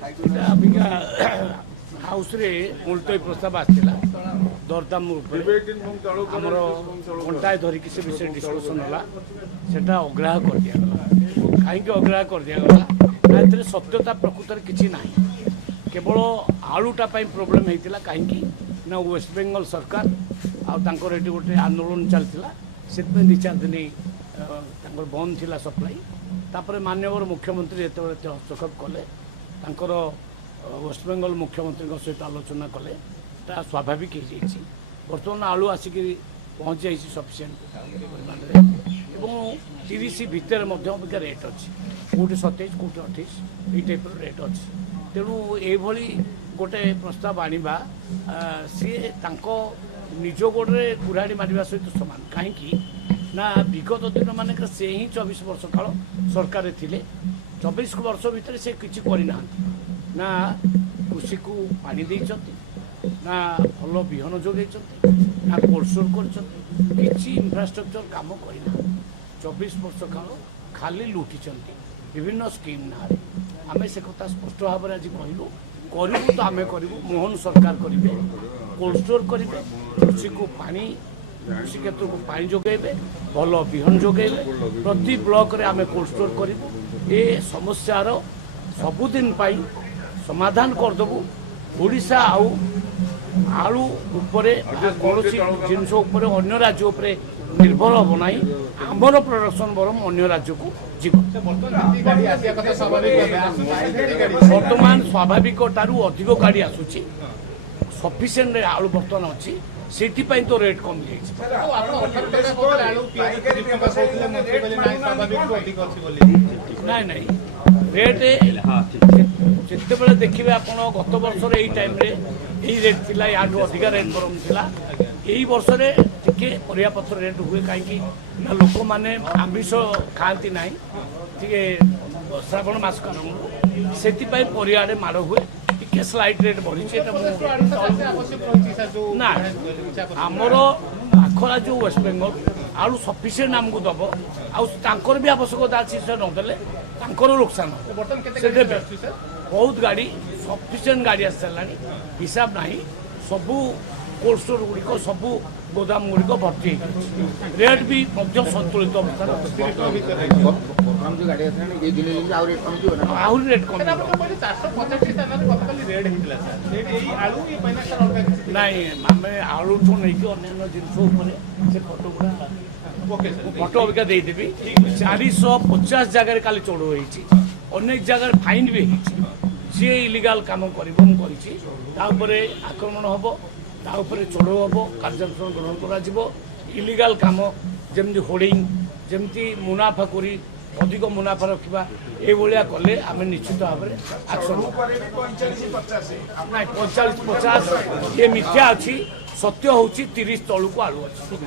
Abika house रे मुलतवी प्रस्ताव आसाला दरदाम आमर घंटाए धरिकी से विषय डिस्कसन है सेटा अग्राह कर दिगला कहीं अग्राह कर दिगला सत्यता प्रकृत किसी ना केवल आलूटा प्रोब्लेम होता कहीं ना वेस्ट बेंगल सरकार आर ये गोटे आंदोलन चलता से दि चार दिन बंद थी सप्लाई तापर माननीय मुख्यमंत्री जिते हस्तक्षेप कले वेस्ट बेंगल मुख्यमंत्री सहित आलोचना कले स्वाभाविक हो बर्तमान आलू आसिक पहुँच जाइए सफिसीयंट परिमाण में 30 भितर रेट अच्छी कौटे 27 कौटे 28 ये टाइप रेट अच्छी तेणु ये गोटे प्रस्ताव आनिबा सी निज गोड़े कुराड़ी मारिबा सहित समान कहीं ना विगत दिन मानक से ही 24 वर्ष काल सरकार थिले 24 वर्ष भितर से किसी करना ना कृषि को पानी देइछंती ना भल बिहन जोगे ना कोल्ड स्टोर कर इंफ्रास्ट्रक्चर काम करना 24 वर्ष काल खाली लुटिचंती विभिन्न स्कीम ना आम से कथा स्पष्ट भाव में आज कहलु करूँ तो आम करूँ मोहन सरकार करेंगे कोल्ड स्टोर करेंगे कृषि को पानी कृषि क्षेत्र को पानी जोगेबे भल बिहन जोगेबे प्रति ब्लॉक रे आम कोल्ड स्टोर करूँ ये समस्यार सबुदिन समाधान करदेबू ओडिशा आलू उपरे कौन जिनस अन्य राज्य उपरे निर्भर हम ना आमर प्रोडक्शन बरम अन्य राज्य को जीव बर्तमान स्वाभाविक ठारू अधिक गाड़ी आसूची सफिसीयंट आलू बर्तमान अच्छी से तो रेट कम ना रेट जिते देखिए आप गत वर्ष टाइम यही रेट थिला याठू अधिका रेट बरम थिला यही वर्ष टिके परिया पत्र रेट हुए कहीं ना लोक मैंने आमिष खाती ना टे श्रावण मास कारण से परियाड़े माड़ हुए टिके स्लाइट रेट बढ़ी ना आमर आखरा जो वेस्ट बेंगल आलू सफिसीयंट आमको दब आर भी आवश्यकता अच्छी से नदेले नुकसान से बहुत गाड़ी सफिसीयंट गाड़ी आस सारा हिसाब ना सबू कोल्ड स्टोर गुड़िक सबू गोदाम गुड़िक भर्ती रेट भी संतुलित आहरी रेट कम नाई आम आलू ठू नहीं अन्य जिन फटो अबिका देदेवी 450 जगह काली चढ़ होती अनेक जगह फाइन भी जी इलिगाल काम कर आक्रमण हम चढ़ हम कार्यानुष्ठान ग्रहण कर इलिगाल काम जमी होर्डिंग जमी मुनाफा करी अधिक मुनाफा रखा ये कले आम निश्चित भाव में एक्शन 45-50 ये मिथ्या अच्छी सत्य हूँ 30 तलू को आलू अच्छी